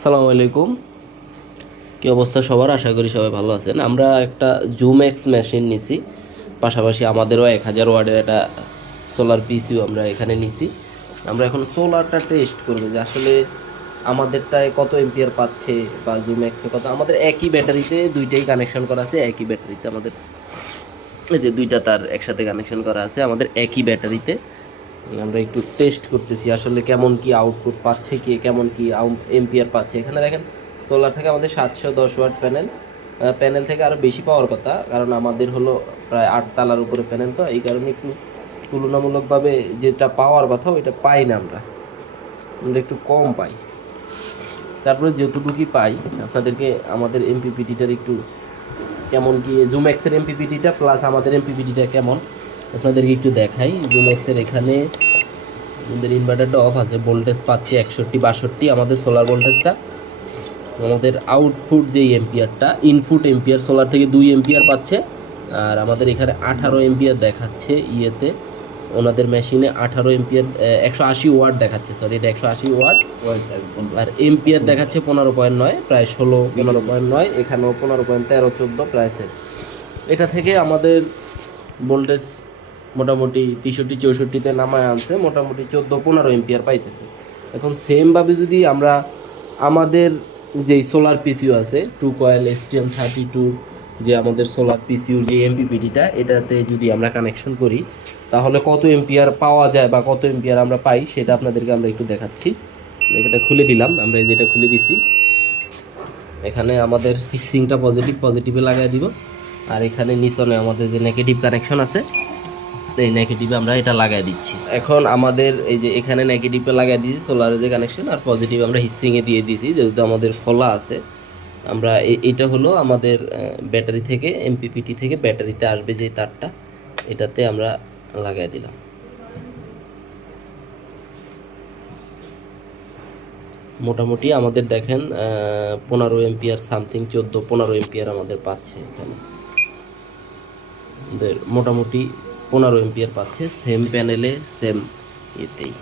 আসসালামু আলাইকুম। কী অবস্থা সবার? আশা করি সবাই ভালো আছেন। আমরা একটা জুম এক্স মেশিন নিছি, পাশাপাশি আমাদেরও 1000 ওয়াটের একটা সোলার পিসিও আমরা এখানে নিছি। আমরা এখন সোলারটা টেস্ট করবো যে আসলে আমাদেরটায় কত এম্পিয়ার পাচ্ছে বা জুম এক্সে কত। আমাদের একই ব্যাটারিতে দুইটাই কানেকশন করা আছে, একই ব্যাটারিতে আমাদের এই যে দুইটা তার একসাথে কানেকশন করা আছে আমাদের একই ব্যাটারিতে। আমরা একটু টেস্ট করতেছি আসলে কেমন কি আউটপুট পাচ্ছে, কি কেমন কি এম্পিয়ার পাচ্ছে। এখানে দেখেন সোলার থেকে আমাদের 710 ওয়াট প্যানেল, প্যানেল থেকে আরও বেশি পাওয়ার কথা, কারণ আমাদের হলো প্রায় 8 তলার উপরে প্যানেল, তো এই কারণে একটু তুলনামূলকভাবে যেটা পাওয়ার কথা ওইটা পাই না, আমরা আমরা একটু কম পাই। তারপরে যেটুকুই পাই আপনাদেরকে আমাদের এমপিপিটিটার একটু কেমন কি জুম এক্সের এমপিপিটিটা প্লাস আমাদের এমপিপিটিটা কেমন আপনাদেরকে একটু দেখাই। জুম এক্সের এখানে আমাদের ইনভার্টারটা অফ আছে, ভোল্টেজ পাচ্ছে 61-62 আমাদের সোলার ভোল্টেজটা। আমাদের আউটপুট যেই এম্পিয়ারটা, ইনপুট এম্পিয়ার সোলার থেকে 2 এম্পিয়ার পাচ্ছে, আর আমাদের এখানে 18 এম্পিয়ার দেখাচ্ছে ইয়েতে, ওনাদের মেশিনে 18 এম্পিয়ার 180 ওয়াট দেখাচ্ছে, সরি এটা 180 ওয়াট। আর এম্পিয়ার দেখাচ্ছে 15.9, প্রায় 15.9, এখানেও 15.13-14 প্রায় সেম। এটা থেকে আমাদের ভোল্টেজ মোটামুটি 63-64-তে নামায় আনছে, মোটামুটি 14-15 এম্পিয়ার পাইতেছে। এখন সেমভাবে যদি আমরা আমাদের যেই সোলার পিসিউ আছে 2 কয়েল STM32, যে আমাদের সোলার পিসিউর যে এমপিপিটিটা, এটাতে যদি আমরা কানেকশন করি তাহলে কত এম্পিয়ার পাওয়া যায় বা কত এম্পিয়ার আমরা পাই সেটা আপনাদেরকে আমরা একটু দেখাচ্ছি। এটা খুলে দিলাম, আমরা এই যেটা খুলে দিছি, এখানে আমাদের সিংটা পজিটিভে লাগাই দিব, আর এখানে নিচনে আমাদের যে নেগেটিভ কানেকশন আছে, এই নেগেটিভে আমরা এটা লাগাই দিচ্ছি। এখন আমাদের এই যে এখানে নেগেটিভে লাগাই দিয়েছি সোলারের যে কানেকশন, আর পজিটিভ আমরা হিসিংয়ে দিয়ে দিয়েছি, যেহেতু আমাদের খোলা আছে। আমরা এটা হলো আমাদের ব্যাটারি থেকে, এমপিপিটি থেকে ব্যাটারিতে আসবে যে তারটা, এটাতে আমরা লাগাই দিলাম। মোটামুটি আমাদের দেখেন 15 এম্পিয়ার সামথিং, 14-15 এম্পিয়ার আমাদের পাচ্ছে এখানে। আমাদের মোটামুটি 15 এম্পিয়ার পাচ্ছে, সেম প্যানেলে সেম ইয়েতেই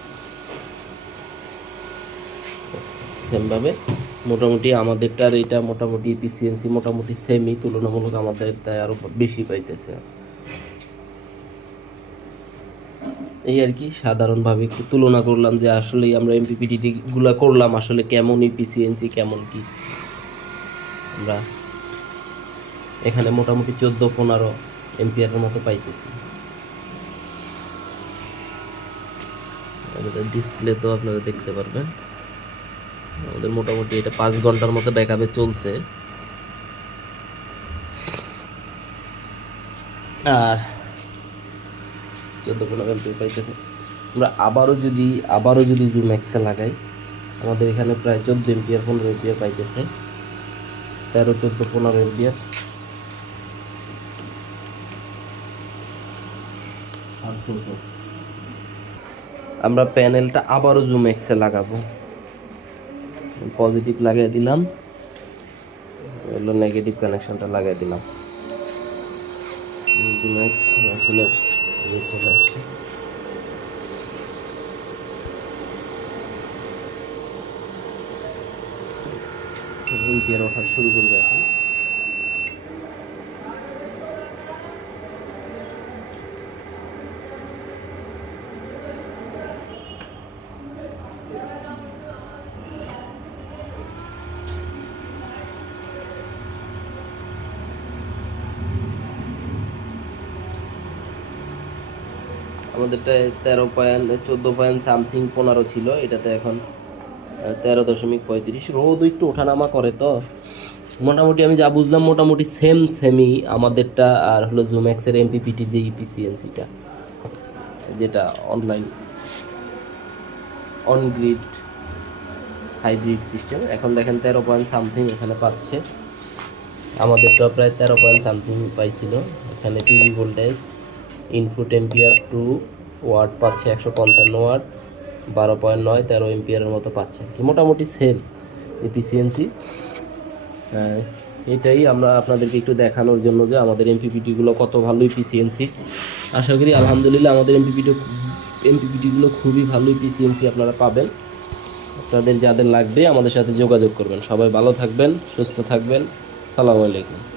সেমভাবে। মোটামুটি আমাদেরটার এটা মোটামুটি এফিসিয়েন্সি মোটামুটি সেমই, তুলনামূলক আমাদের তাই আরও বেশি পাইতেছে। এই আর কি, সাধারণভাবে একটু তুলনা করলাম যে আসলে আমরা এমপিপিটিগুলো করলাম আসলে কেমন এফিসিয়েন্সি কেমন কি। আমরা এখানে মোটামুটি 14-15 এম্পিয়ারের মতো পাইতেছি। ডিসপ্লে তো আপনারা দেখতে পারবেন, আমাদের মোটামুটি এটা 5 ঘন্টার মতো ব্যাকআপে চলছে। আর 14-15 এম্পিয়ার পাইতেছে। আমরা আবারও যদি জুম এক্সে লাগাই, আমাদের এখানে প্রায় 14 এম্পিয়ার 15 এম্পিয়ার পাইতেছে, 13-14-15 এম্পিয়ার। আমরা প্যানেলটা আবারও জুম এক্সে লাগাবো, পজিটিভ লাগিয়ে দিলাম, এগুলো নেগেটিভ কানেকশনটা লাগিয়ে দিলাম। জুম এক্স মেশিনের চলে আসছে। এম্পিয়ার ওঠা শুরু করবে এখন। আমাদেরটা 13 পয়েন্ট 14 পয়েন্ট সামথিং 15 ছিল, এটাতে এখন 13.35। রোদ একটু ওঠানামা করে, তো মোটামুটি আমি যা বুঝলাম মোটামুটি সেমই আমাদেরটা আর হলো জুম্যাক্সের এমপিপিটির যে ইপিসিএনসিটা, যেটা অনগ্রিড হাইব্রিড সিস্টেম। এখন দেখেন 13 পয়েন্ট সামথিং এখানে পাচ্ছে, আমাদেরটা প্রায় 13 পয়েন্ট সামথিং পাইছিল। এখানে PV voltage input ampere 2 watt পাচ্ছে, 155 ওয়াট, 12.9 13 এম্পিয়ারের মতো পাচ্ছে কি, মোটামুটি সেম এফিসিয়েন্সি। এটাই আমরা আপনাদেরকে একটু দেখানোর জন্য যে আমাদের এমপিপিটিগুলো কত ভালো এফিসিয়েন্সি। আশা করি আলহামদুলিল্লাহ আমাদের এমপিপিটিগুলো খুবই ভালো এফিসিয়েন্সি আপনারা পাবেন। আপনাদের যাদের লাগবে আমাদের সাথে যোগাযোগ করবেন। সবাই ভালো থাকবেন, সুস্থ থাকবেন। সালামু আলাইকুম।